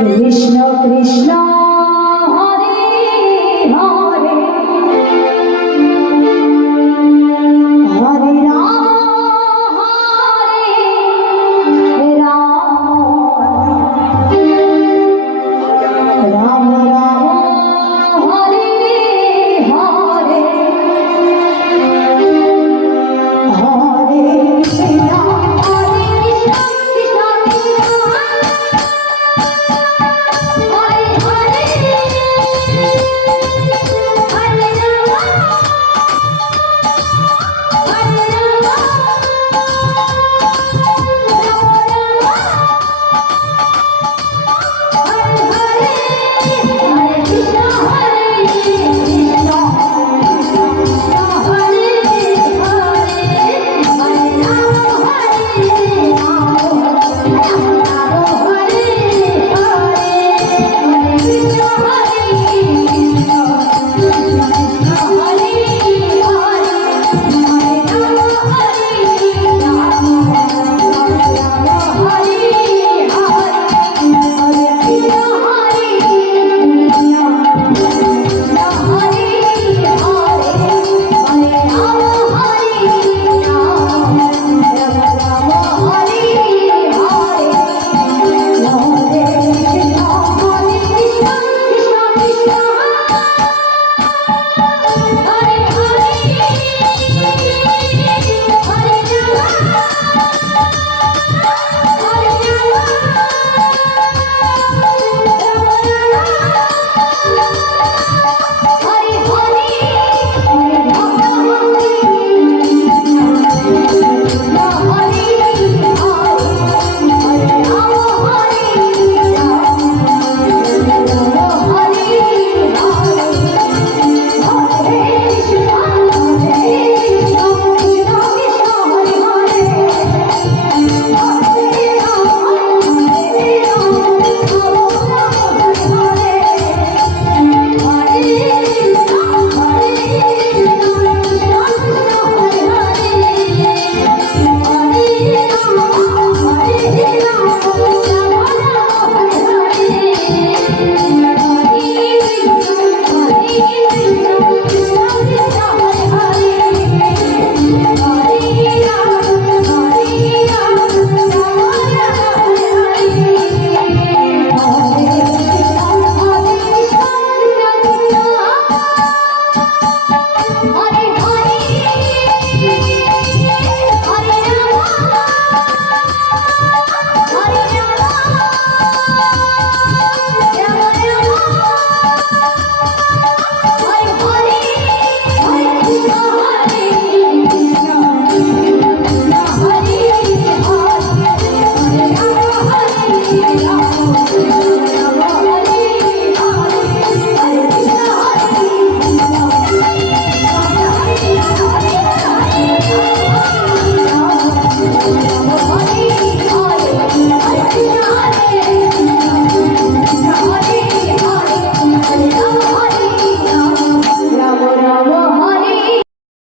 Krishna Krishna